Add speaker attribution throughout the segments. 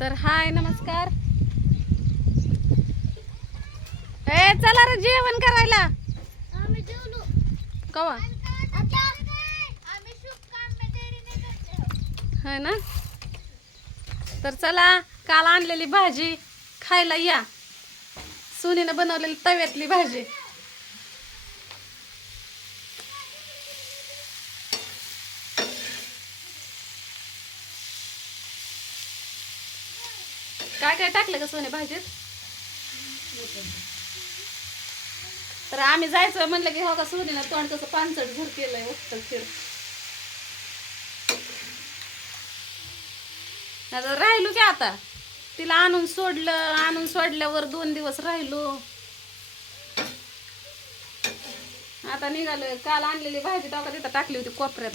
Speaker 1: तर हाय नमस्कार. ए चला रे जेवण करायला. कवा
Speaker 2: आता आम्ही शुभ काम में देरी नहीं करते हो
Speaker 1: है ना? तर चला काल आणलेली भाजी खायला या. सुनीनं बनवलेली तव्यातली भाजी. काय टाकलं का सोने भाजीत? तर आम्ही जायचं म्हणलं की हो का सोनीनं तोंड कसं पानचट झुर केलंय उठत फिर आता राहिलो की आता. तिला आणून सोडलं आणून सोडल्यावर दोन दिवस राहिलो. आता निघालोय. काल आणलेली भाजी टाका तिथं टाकली होती कोपऱ्यात.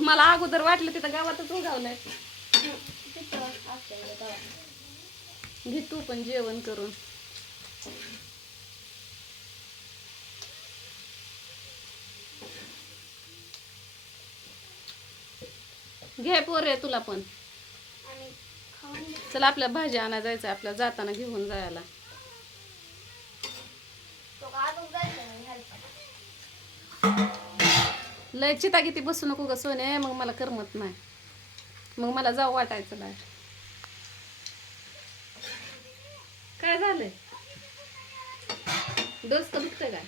Speaker 1: मला अगोदर वाटलं तिथं गावातच उगावलंय. घे तू पण जेवण करून. घे पोरे तुला पण. चला आपल्या भाजी आणा जायचं आपल्या जाताना घेऊन जायला. लय चिता किती बसू नको ग सोने मग मला करमत नाही. मग मला जाऊ वाटायचं नाही काय झालंय? डोस तर दुखतंय काय?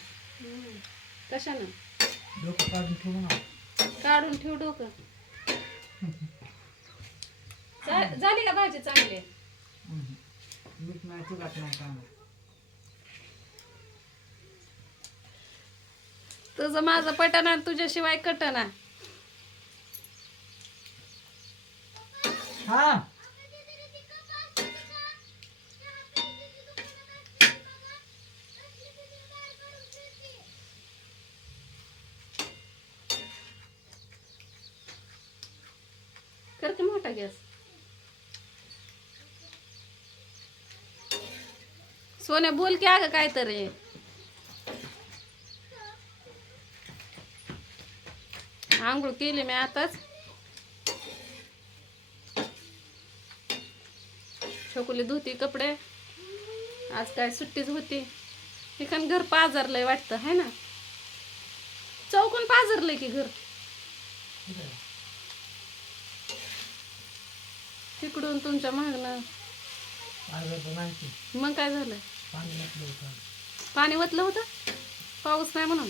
Speaker 1: कशानं?
Speaker 3: डोकं काढून ठेवू ना.
Speaker 1: काढून ठेव डोकं. झाली का भाजी चांगली?
Speaker 3: मीठ नाही तुलाच नाही
Speaker 1: तुझं माझं पटना तुझ्याशिवाय कटना
Speaker 3: हा.
Speaker 1: कर मोठा गॅस. सोन्या बोल की अगं काय तरी आंघोळ केली मी आताच. छोकुली धुती कपडे. आज काय सुट्टीच होती. ठिकाण घर पाजारलंय वाटतं है ना? चौकून पाजारलंय की घर. तिकडून तुमच्या मागणं मग काय झालं?
Speaker 3: पाणी
Speaker 1: वतलं होतं. पाऊस नाही म्हणून.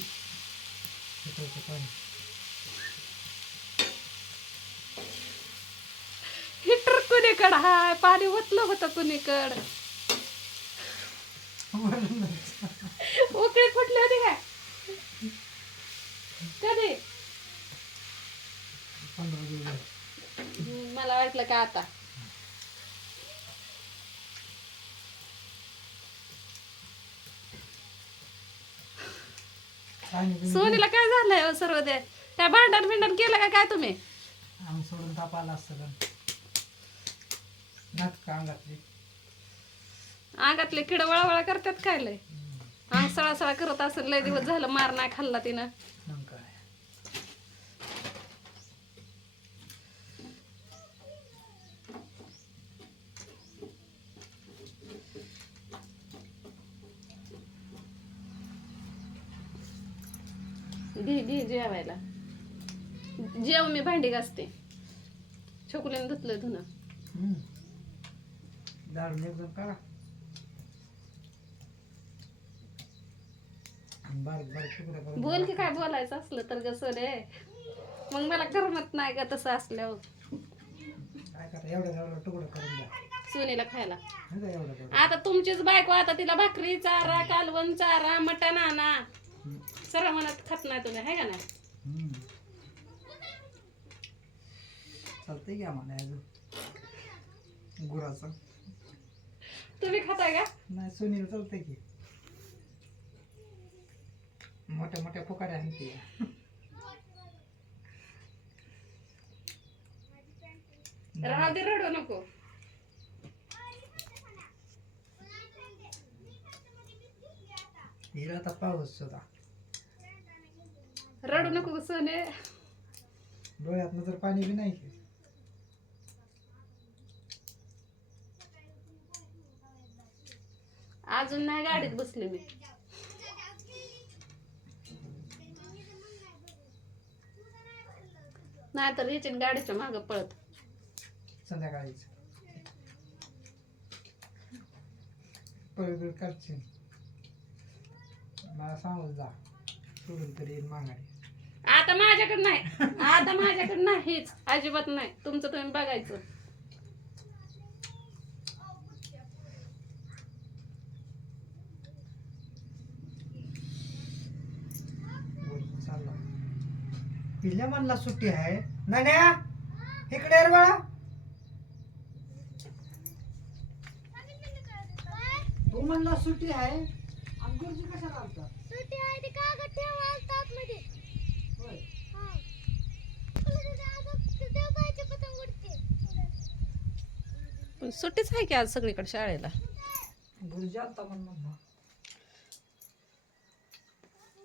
Speaker 1: हिटर कुणीकड? हाय पाणी वतलं होतं कुणीकड? उकळी फुटली होती काय? कधी? मला वाटलं का आता? सोनीला काय झालंय हो सर्व ते? काय भांडण भिंडण केलं का काय तुम्ही?
Speaker 3: आम्ही सोडून ताप आला असतं अंगातले?
Speaker 1: किड वळावळा करतात काय लय? अंग सळा सळा करत असेल लय दिवस झालं मार नाही खाल्ला तिनं
Speaker 3: मग काय
Speaker 1: घे घे जेवायला. जेव मी भांडी घासते. धुणं.
Speaker 3: एकदम करा बारीक बारीक तुकडे करून
Speaker 1: बोल की काय बोलायचं असलं तर कसं रे मग मला करमत नाही का तसं असल्यावर.
Speaker 3: काय करा एवढ्या एवढ्या तुकडे करून द्या.
Speaker 1: सोनीला खायला.
Speaker 3: एवढं
Speaker 1: आता तुमचीच बायको आता तिला भाकरी चारा कालवण चारा मटण आणा. सरळ म्हणत खात नाही तुम्ही आहे का नाही.
Speaker 3: चालतंय की आम्हाला अजून. गुराचं
Speaker 1: तुम्ही खाताय का?
Speaker 3: नाही सोनीला चालतंय की. मोठ्या मोठ्या फुकाड्या आहेत की
Speaker 1: राहू दे रडू नको.
Speaker 3: हिला आता पाऊस सुद्धा.
Speaker 1: रडू नको ग सोने.
Speaker 3: डोळ्यात जर पाणी बी नाही.
Speaker 1: अजून नाही गाडीत बसले मी. नाही तर याच्या गाडीच्या माग पळत.
Speaker 3: संध्याकाळीच. पळवीळ करशील. मला सांगू जा. सोडून तरी येईल माघारी.
Speaker 1: आता माझ्याकडे नाही. आता माझ्याकडे नाहीच. अजिबात नाही. तुमचं तुम्ही बघायचं.
Speaker 3: बोल पिल्या म्हणला सुट्टी आहे. नाण्या इकडे ये बाळा. तू म्हणला सुट्टी आहे आणि गुरुजी कशाला आलता
Speaker 2: सुट्टी आहे ती कागद ठेवा आलतात मध्ये
Speaker 3: होय
Speaker 2: हा. तुला तिथे आज ते देवबाईची पतंग उडते
Speaker 1: पण सुट्टीच आहे की आज सगळीकडे शाळेला?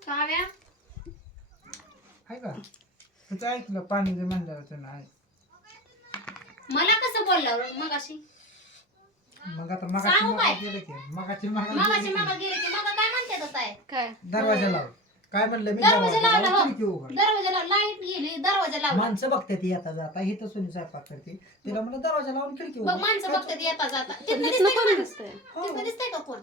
Speaker 1: काव्या?
Speaker 3: आहे का? तुझं ऐकलं पाणी जे म्हणलं होतं ना आहे.
Speaker 4: मला कसं बोललं मग अशी
Speaker 3: मग आता मगाची
Speaker 4: सांगू
Speaker 3: मगा
Speaker 4: काय?
Speaker 3: की मगाची मगा
Speaker 4: मगाशी
Speaker 3: गेलं
Speaker 4: मागा
Speaker 3: की.
Speaker 4: गेले की मग काय म्हणते तसं आहे
Speaker 1: काय?
Speaker 3: दरवाजा लाव. काय म्हणलं मी
Speaker 4: दरवाजा
Speaker 3: दरवाजा
Speaker 4: लावला,
Speaker 3: लाव,
Speaker 4: हो.
Speaker 3: खिडकी.
Speaker 4: दरवाजाला लाइट गेली दरवाजा लावला
Speaker 3: माणसं बघते ती येता जाता ही तर सोनी स्वयंपाक करते तिला म्हणलं दरवाजा लावून खिडकी
Speaker 4: बघ
Speaker 3: उघड.
Speaker 4: माणसं बघतात येता जाता तिथं दिसतंय का
Speaker 1: कोण
Speaker 4: माणूस?
Speaker 1: दिसतंय
Speaker 3: हो.
Speaker 4: तिथं दिसतंय का कोण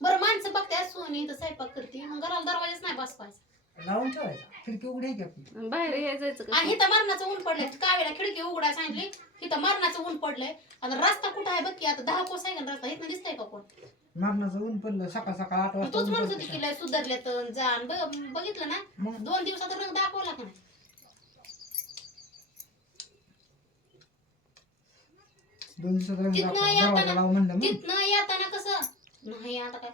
Speaker 4: बरं माणसं बघतात सोनी इथं स्वयंपाक करते मग घराला दरवाजाच नाही बसवायचा
Speaker 3: लावून ठेवायचा. खिडकी उघडी आहे की आपली
Speaker 1: बाहेर हे जायचं का
Speaker 4: आणि इथं मरणाचं ऊन पडलंय. कावेला खिडकी उघडाय सांगितली? इथं मरणाचं ऊन पडलंय. आता रस्ता कुठं आहे बघ की आता दहा कोस आहे का रस्ता इथं दिसतंय का कोण?
Speaker 3: मरणाचं ऊन पडलं सकाळ सकाळ आठ वाजता
Speaker 4: तूच
Speaker 3: ऊन
Speaker 4: म्हणत होती
Speaker 3: पडतं.
Speaker 4: की लय सुधारले तर जाण बघ- बघितलं ना?
Speaker 3: मग?
Speaker 4: दोन दिवसात रंग दाखवला का नाही
Speaker 3: दोन दिवसात रंग
Speaker 4: तिथनं
Speaker 3: दाखव.
Speaker 4: येताना-
Speaker 3: दरवाजा लाव म्हणलं मग.
Speaker 4: तिथनं येताना कसं? नाही आता काय?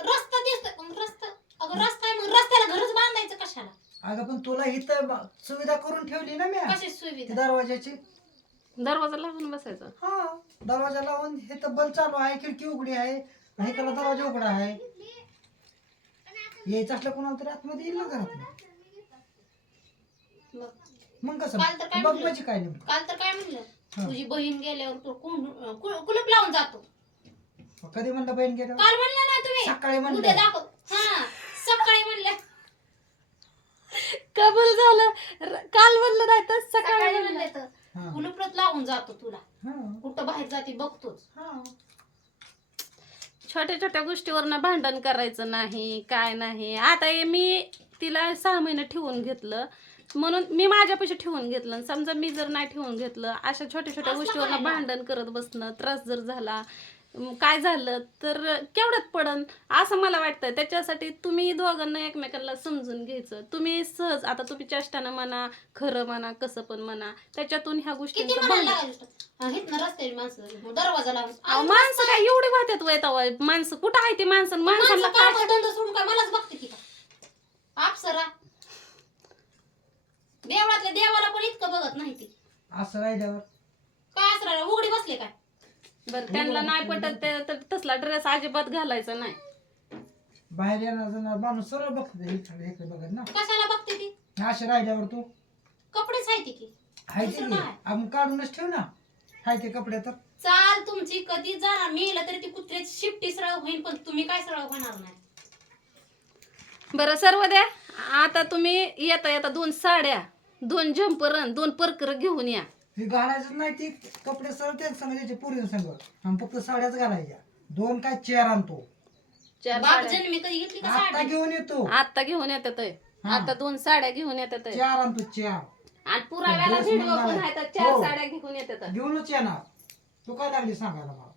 Speaker 4: रस्ता दिसतोय. अगं रस्ता आहे मग रस्त्याला घरच बांधायचं कशाला
Speaker 3: अगं पण तुला इथं ब- सुविधा करून ठेवली ना मी
Speaker 4: कशी सुविधा?
Speaker 3: दरवाजाची
Speaker 1: दरवाजा लावून बसायचा.
Speaker 3: हा दरवाजा लावून हे तर बल चालू आहे खिडकी उघडी आहे इकडला दरवाजा उघडा आहे. यायचं असलं कोणाला तरी आतमध्ये येईल ना घरात. मग कसं?
Speaker 4: काल तर काय
Speaker 3: बघ
Speaker 4: म्हणलं?
Speaker 3: म्हणजे काय नेमकं?
Speaker 4: काल तर काय म्हणलं?
Speaker 3: हा.
Speaker 4: तुझी बहीण गेल्यावर तू कुं- कु- कुलूप लावून जातो.
Speaker 3: कधी म्हणलं बहीण गेलं
Speaker 4: काल म्हणलं ना तुम्ही.
Speaker 3: सकाळी
Speaker 4: उद्या
Speaker 3: म्हणलं
Speaker 4: दाखव. हा सकाळी म्हणलं
Speaker 1: कबूल झालं. काल म्हणलं नाही तर सकाळी म्हणलं.
Speaker 4: तर.
Speaker 3: हा.
Speaker 4: कुलूपच लावून जातो तुला.
Speaker 3: हा.
Speaker 4: कुठं बाहेर जाते बघतोच.
Speaker 3: हा.
Speaker 1: छोट्या छोट्या गोष्टीवरनं भांडण करायचं नाही काय नाही. आता हे मी तिला सहा महिने ठेवून घेतलं. म्हणून मी माझ्यापाशी ठेवून घेतलं. समजा मी जर नाही ठेवून घेतलं अशा छोट्या छोट्या
Speaker 4: असलं
Speaker 1: गोष्टीवरनं. भांडण करत बसणं त्रास जर झाला काय झालं तर केवढ्यात पडन? असं मला वाटतं त्याच्यासाठी तुम्ही दोघांना एकमेकांना समजून घ्यायचं. तुम्ही सहज आता तुम्ही चेष्टानं म्हणा खरं म्हणा कसं पण म्हणा त्याच्यातून ह्या
Speaker 4: किती
Speaker 1: गोष्टींचं
Speaker 4: म्हणायला
Speaker 1: भांडण
Speaker 4: लागलं हिथनं रस्त्याने माणसं. मग दरवाजा
Speaker 1: अहो,
Speaker 4: लावून
Speaker 1: माणसं काय एवढी वाहत्यात वयतावा माणसं कुठं आहे ती माणसं? माणसाला
Speaker 4: माणसं
Speaker 1: काय
Speaker 4: काम धंदा सोडून काय? मलाच बघते की का अप्सरा देवळातल्या देवाला पण इतकं बघत नाही ती.
Speaker 3: असं राहिल्यावर?
Speaker 4: काय असणार उघडी बसले काय?
Speaker 1: बरं त्यांना नाही पटत ते तर तसला ड्रेस अजिबात घालायचा नाही.
Speaker 3: बाहेर येणार जाणार माणूस सरळ बघते इकडे इकडे बघत ना.
Speaker 4: कशाला बघते ती?
Speaker 3: असे राहिल्यावर तू.
Speaker 4: कपडेच आहे ती की.
Speaker 3: हाय ते
Speaker 4: दुसरं
Speaker 3: घे.
Speaker 4: काय?
Speaker 3: आपण काढूनच ठेव ना. हाय ते कपडे तर.
Speaker 4: चाल तुमची कधी जाणार मेलं तरी ती कुत्र्याची शिफ्टी सरळ होईल पण तुम्ही काय सरळ होणार नाही?
Speaker 1: बरं सर्व द्या. आता तुम्ही येता येता दोन साड्या दोन जम्पर दोन परकर घेऊन या.
Speaker 3: हे घालायचं नाही ती कपडे सरळ तेच सांगा त्याचे पुरी संग आणि फक्त साड्याच घालायच्या. दोन काय चेअर आणतो.
Speaker 1: चार
Speaker 4: बाप
Speaker 1: साड्या.
Speaker 4: जन्मी कधी घेतली का
Speaker 3: आता
Speaker 4: साडी?
Speaker 3: घेऊन येतो.
Speaker 1: आता घेऊन येतात
Speaker 3: हा.
Speaker 1: आता दोन साड्या घेऊन येतात
Speaker 3: चेअर आणतो चेअर.
Speaker 1: आणि पुराव्याला
Speaker 3: ड्रेस
Speaker 1: व्हिडिओ
Speaker 3: मग
Speaker 1: पण
Speaker 3: घालाय.
Speaker 1: आहे तर चार
Speaker 3: हो.
Speaker 1: साड्या घेऊन येतात.
Speaker 3: घेऊनच येणार. तू काय लागली सांगायला मला?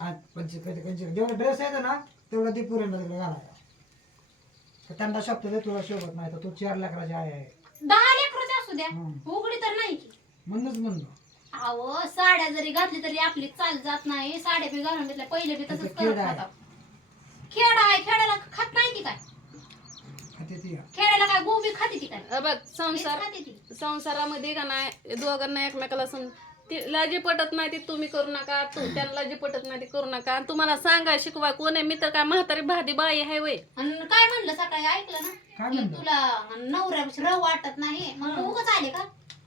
Speaker 3: आज पंच कधी कधी जेवढा ड्रेस आहे ना तेवढा ती पुरेला तिकडे घालायला तर त्यांना शब्द तुला शोभत नाही तर तू चार लाकडाची आहे आहे.
Speaker 4: दहा असू द्या.
Speaker 3: हम्म.
Speaker 4: उघडी तर नाही की.
Speaker 3: म्हणूनच म्हणलं.
Speaker 4: अहो साड्या जरी घातली तरी आपली चाल जात नाही. साड्या बी घालून घेतल्या पहिले बी तसंच
Speaker 3: तिथं
Speaker 4: करत
Speaker 3: खेड आहे.
Speaker 4: होता. खेड आहे खेड्याला खात नाही ती काय?
Speaker 3: खाते ती.
Speaker 4: खेड्याला काय गोबी खाते ती काय?
Speaker 1: अ बघ
Speaker 4: हेच
Speaker 1: संसार
Speaker 4: खाते ती.
Speaker 1: संसारामध्ये का नाही दोघांना एकमेकाला सम तिला जे पटत नाही ते तुम्ही करू नका तू त्यांना जे पटत नाही ते करू नका. आणि तुम्हाला सांगा शिकवा कोण आहे मी तर काय म्हातारी भादी बाई आहे वय
Speaker 4: आणि काय म्हणलं सकाळी ऐकलं ना?
Speaker 3: काय
Speaker 4: की
Speaker 3: म्हणलं?
Speaker 4: तुला नवऱ्या रव वाटत नाही. मग उगाच आले का?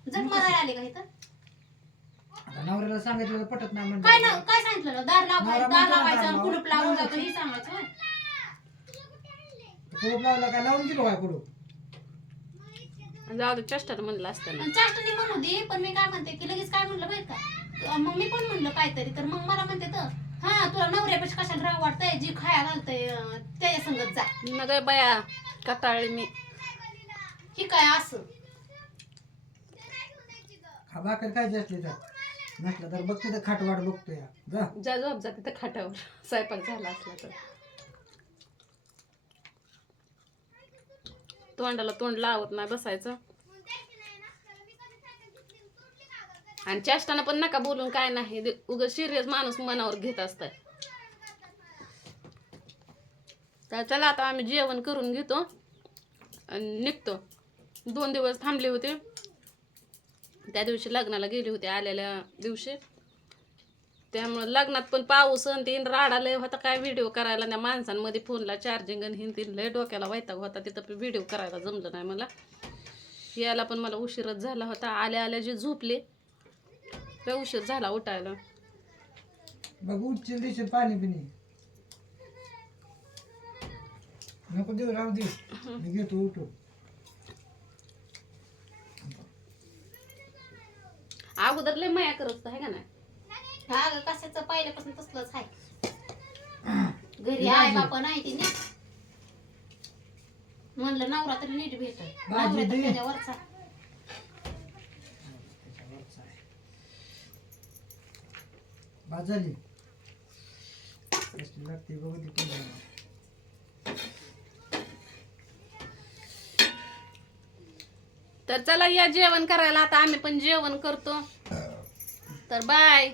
Speaker 4: जग मारायला आले का इथं?
Speaker 3: आता नवऱ्याला सांगितलं तर पटत नाही
Speaker 4: काय ना
Speaker 3: म्हणजे
Speaker 4: काय सांगितलं दार लावायचं
Speaker 3: नवरा
Speaker 4: दार लावायचं आणि. कुलूप लावून जातो हे सांगायचं होय.
Speaker 3: कुलूप लावलं काय लावून दिलो काय कुलूप?
Speaker 1: जाऊ दे चेष्टानं म्हणलं असतं ना.
Speaker 4: चाष्टाने म्हणू दे पण मी काय म्हणते की लगेच काय म्हणलं माहीत का? मग मी पण म्हणलं काहीतरी तर मग मला म्हणते तर हा तुला नवऱ्यापेक्षा कशाला राग वाटतंय? जी खाया घालतंय अं, त्याच्या संगत जा.
Speaker 1: न ग बाया कटाळी मी.
Speaker 4: ही काय असं?
Speaker 3: हा भाकर खायची असली तर? नसलं तर बघ तिथं खाटवाट बघतोय. जा.
Speaker 1: जा झोप जा तिथं खाटावर. स्वयंपाक झाला असला तर. तोंडाला तोंड लावत नाही बसायचं. आणि चेष्टानं पण नका बोलून काय नाही. उग सिरियस माणूस मनावर घेत असताय. तर चला आता आम्ही जेवण करून घेतो. आणि निघतो. दोन दिवस थांबले होते. त्या दिवशी लग्नाला गेले होते आलेल्या दिवशी. त्यामुळे लग्नात पण पाऊस आणि तीन राडा लय होता काय व्हिडिओ करायला त्या माणसांमध्ये फोनला चार्जिंग आणि हिन तीन लय डोक्याला वैताग होता तिथं व्हिडिओ करायला जमलं नाही मला. यायला पण मला उशीरच झाला होता. आल्या आल्या जे झोपले लय उशीर झाला उठायला.
Speaker 3: बघ उठशील दिशील पाणी पिणी नको देऊ राहू दे. मी घेतो उठू.
Speaker 1: अगोदर लय माया करत होता, है का नाही?
Speaker 4: हा ग कशाचं? पहिल्यापासून तसलंच आहे घरी आई बापा नाही ती नीट म्हणलं नीट भेट. त्याच्यावरचा
Speaker 3: कसली लागते बघू ती.
Speaker 1: तर चला या जेवण करायला. आता आम्ही पण जेवण करतो. तर बाय.